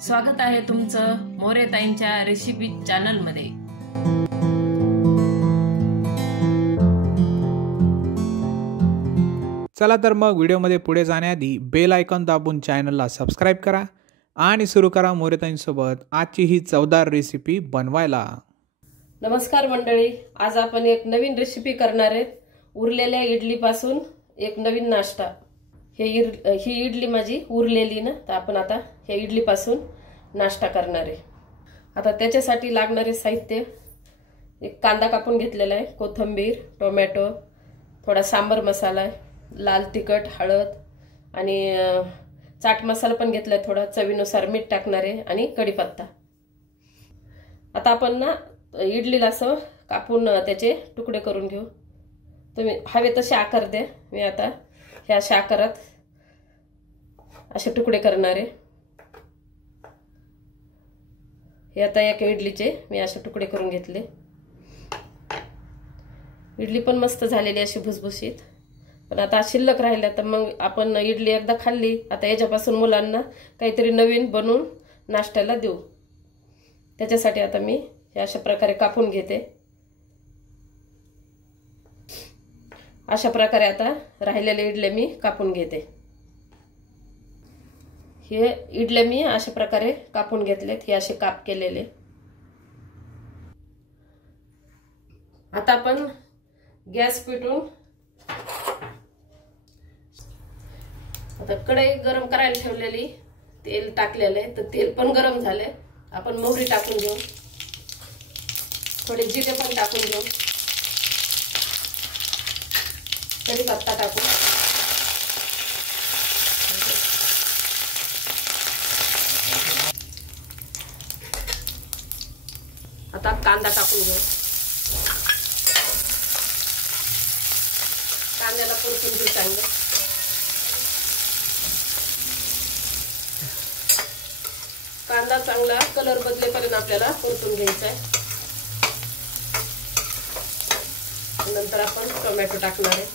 स्वागत आहे तुमचं मोरेताईंच्या रेसिपी चॅनल मध्ये। चला तर मग व्हिडिओमध्ये पुढे जाण्याआधी बेल आयकॉन दाबून चॅनलला सबस्क्राइब करा आणि सुरू करा मोरेताईंसोबत आजची ही चवदार रेसिपी बनवायला। नमस्कार मंडळी, आज आपण एक नवीन रेसिपी करणार आहे। उरलेल्या इडली पासून एक नवीन नाश्ता। ही इडली माझी उरलेली ना, तर आपण आता हे इडली पासून नाश्ता करणार आहे। आता त्याच्यासाठी लागणारे साहित्य, एक कांदा कापून घेतलेला आहे, कोथिंबीर, टोमॅटो, थोडा सांबर मसाला, लाल तिखट, हळद आणि चाट मसाला पण घेतलाय, थोडा चवीनुसार मीठ टाकणार आहे आणि कढीपत्ता। आता आपण ना इडलीला असं कापून त्याचे तुकडे करून घेऊ। तुम्ही हवे तसे आकार द्या। मी आता ह्या अशा आकारात असे तुकडे करणार आहे। हे आता एक इडलीचे मी असे तुकडे करून घेतले। इडली पण मस्त झालेली अशी भुसभुशीत, पण आता शिल्लक राहिल्या तर मग आपण इडली एकदा खाल्ली, आता याच्यापासून मुलांना काहीतरी नवीन बनवून नाश्त्याला देऊ। त्याच्यासाठी आता मी हे अशा प्रकारे कापून घेते। अशा प्रकारे आता राहिलेले इडले मी कापून घेते। हे इडले मी अशा प्रकारे कापून घेतलेत, हे असे काप केलेले। आता आपण गॅस पेटवून आता कढई गरम करायला ठेवलेली, तेल टाकलेले, तर तेल पण गरम झाले। आपण मोहरी टाकून घेऊ, थोडे जिरे पण टाकून घेऊ, कढीपत्ता टाकू, आता कांदा टाकून घेऊ। कांद्याला परतून घेऊ चांगलं। कांदा चांगला कलर बदलेपर्यंत आपल्याला परतून घ्यायचा आहे। नंतर आपण टोमॅटो टाकणार आहे।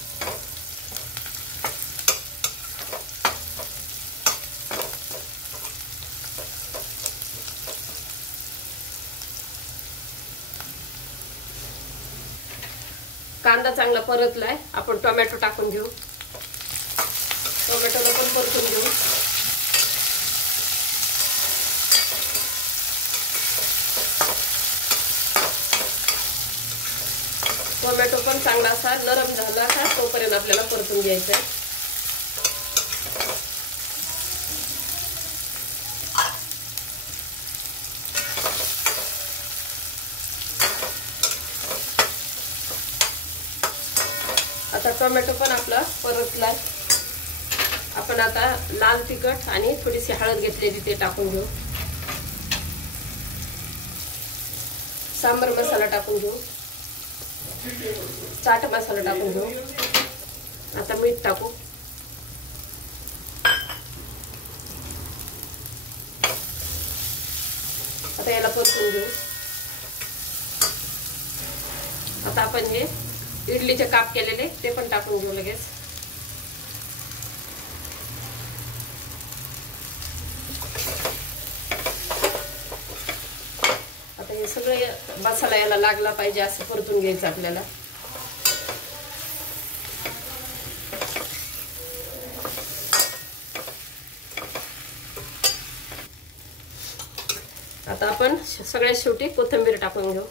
कांदा चांगला परतलाय, आपण टोमॅटो टाकून घेऊ। टोमॅटोला पण परतून घेऊ। टोमॅटो पण चांगला असा नरम झाला का तोपर्यंत आपल्याला परतून घ्यायचा आहे। आता टोमॅटो पण आपला परतलाय। आपण आता लाल तिखट आणि थोडीशी हळद घेतलेली ते टाकून घेऊ। सांबर मसाला टाकून घेऊ, चाट मसाला टाकून घेऊ। आता मीठ टाकू। आता याला परतून घेऊ। आता आपण हे इडलीचे काप केलेले ते पण टाकून घेऊ लगेच। आता हे सगळे मसाला याला लागला पाहिजे असं परतून घ्यायचं आपल्याला। आता आपण सगळ्यात शेवटी कोथिंबीर टाकून घेऊ।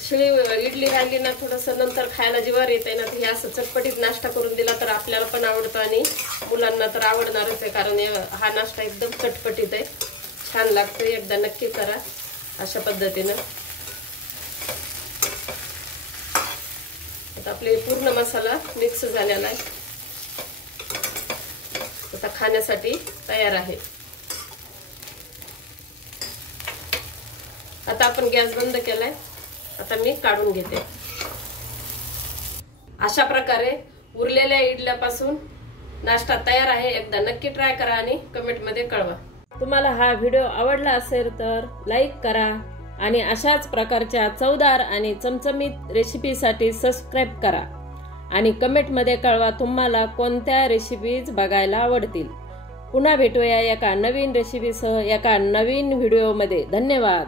शिळी इडली राहिली ना, थोडस नंतर खायला जीवावर येते ना, हे असं चटपटीत नाश्ता करून दिला तर आपल्याला पण आवडतं आणि मुलांना तर आवडणारच आहे, कारण हा नाश्ता एकदम चटपटीत आहे, छान लागतो। एकदा नक्की करा अशा पद्धतीनं। आता आपले पूर्ण मसाला मिक्स झालेला आहे, आता खाण्यासाठी तयार आहे। आता आपण गॅस बंद केलाय, आता मी काढून घेते। अशा प्रकारे उरलेल्या इडल्यापासून नाश्ता तयार आहे। एकदा नक्की ट्राय करा आणि कमेंट मध्ये कळवा। तुम्हाला हा व्हिडिओ आवडला असेल तर लाईक करा आणि अशाच प्रकारच्या चवदार आणि चमचमीत रेसिपीसाठी सबस्क्राइब करा। आणि कमेंटमध्ये कळवा तुम्हाला कोणत्या रेसिपीज बघायला आवडतील. पुन्हा भेटूया एका नवीन रेसिपीसह एका नवीन व्हिडिओमध्ये. धन्यवाद.